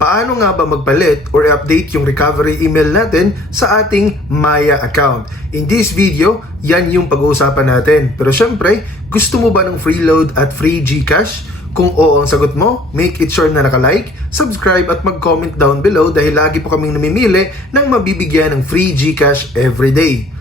paano nga ba magpalit or update yung recovery email natin sa ating Maya account? In this video, yan yung pag-uusapan natin. Pero syempre, gusto mo ba ng free load at free GCash? Kung oo ang sagot mo, make it sure na naka-like, subscribe at mag-comment down below dahil lagi po kaming namimili ng mabibigyan ng free GCash everyday.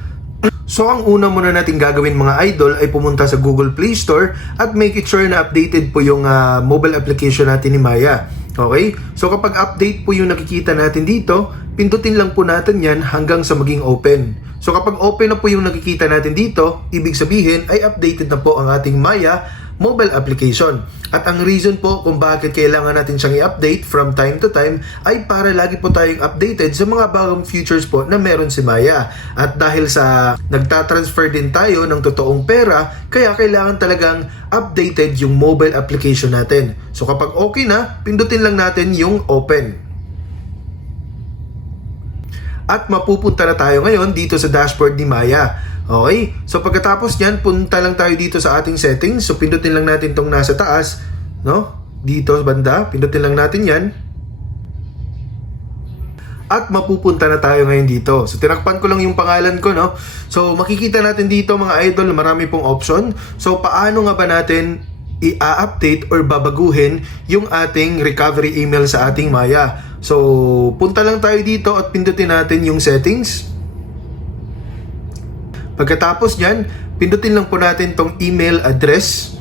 So ang una muna natin gagawin mga idol ay pumunta sa Google Play Store at make it sure na updated po yung mobile application natin ni Maya. Okay? So kapag update po yung nakikita natin dito, pindutin lang po natin yan hanggang sa maging open. So kapag open na po yung nakikita natin dito, ibig sabihin ay updated na po ang ating Maya mobile application. At ang reason po kung bakit kailangan natin siyang i-update from time to time ay para lagi po tayong updated sa mga bagong features po na meron si Maya. At dahil sa nagtatransfer din tayo ng totoong pera, kaya kailangan talagang updated yung mobile application natin. So kapag okay na, pindutin lang natin yung open. At mapupunta na tayo ngayon dito sa dashboard ni Maya. Okay? So pagkatapos niyan, punta lang tayo dito sa ating settings. So pindutin lang natin tong nasa taas, no? Dito banda, pindutin lang natin 'yan. At mapupunta na tayo ngayon dito. So tinakpan ko lang yung pangalan ko, no? So makikita natin dito mga idol, marami pong option. So paano nga ba natin i-update or babaguhin yung ating recovery email sa ating Maya? So punta lang tayo dito at pindutin natin yung settings. Pagkatapos nyan, pindutin lang po natin tong email address.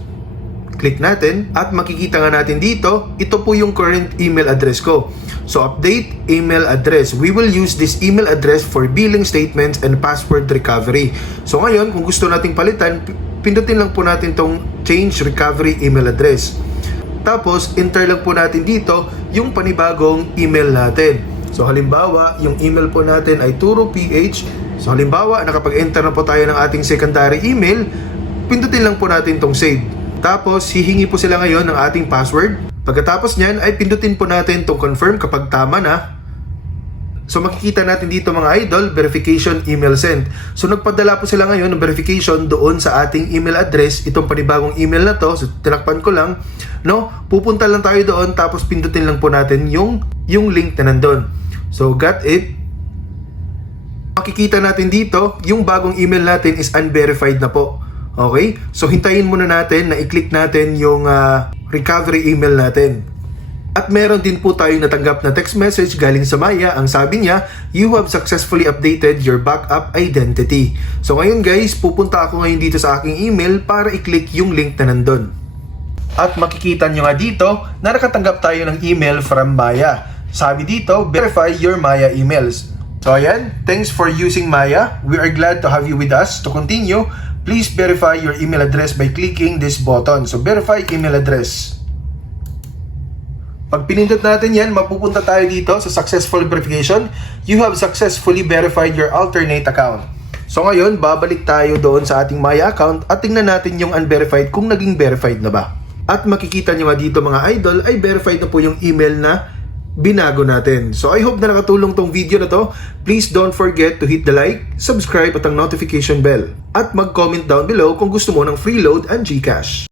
Click natin at makikita nga natin dito, ito po yung current email address ko. So update email address. We will use this email address for billing statements and password recovery. So ngayon, kung gusto nating palitan, pindutin lang po natin tong change recovery email address. Tapos, enter lang po natin dito yung panibagong email natin. So halimbawa, yung email po natin ay turoph. So halimbawa, nakapag-enter na po tayo ng ating secondary email, pindutin lang po natin tong save. Tapos, hihingi po sila ngayon ng ating password. Pagkatapos nyan, ay pindutin po natin tong confirm kapag tama na. So makikita natin dito mga idol, verification email sent. So nagpadala po sila ngayon ng verification doon sa ating email address, itong panibagong email na to. So tinakpan ko lang, no? Pupunta lang tayo doon tapos pindutin lang po natin yung link na nandun. So got it. Makikita natin dito, yung bagong email natin is unverified na po. Okay? So hintayin muna natin na i-click natin yung recovery email natin. At meron din po tayong natanggap na text message galing sa Maya. Ang sabi niya, you have successfully updated your backup identity. So ngayon guys, pupunta ako ngayon dito sa aking email para i-click yung link na nandun. At makikita nyo nga dito na nakatanggap tayo ng email from Maya. Sabi dito, verify your Maya emails. So ayan, thanks for using Maya. We are glad to have you with us. To continue, please verify your email address by clicking this button. So verify email address. Pag pinindot natin yan, mapupunta tayo dito sa successful verification. You have successfully verified your alternate account. So ngayon, babalik tayo doon sa ating Maya account at tingnan natin yung unverified kung naging verified na ba. At makikita nyo nga dito mga idol ay verified na po yung email na binago natin. So I hope na nakatulong tong video na to. Please don't forget to hit the like, subscribe at ang notification bell. At mag-comment down below kung gusto mo ng free load and GCash.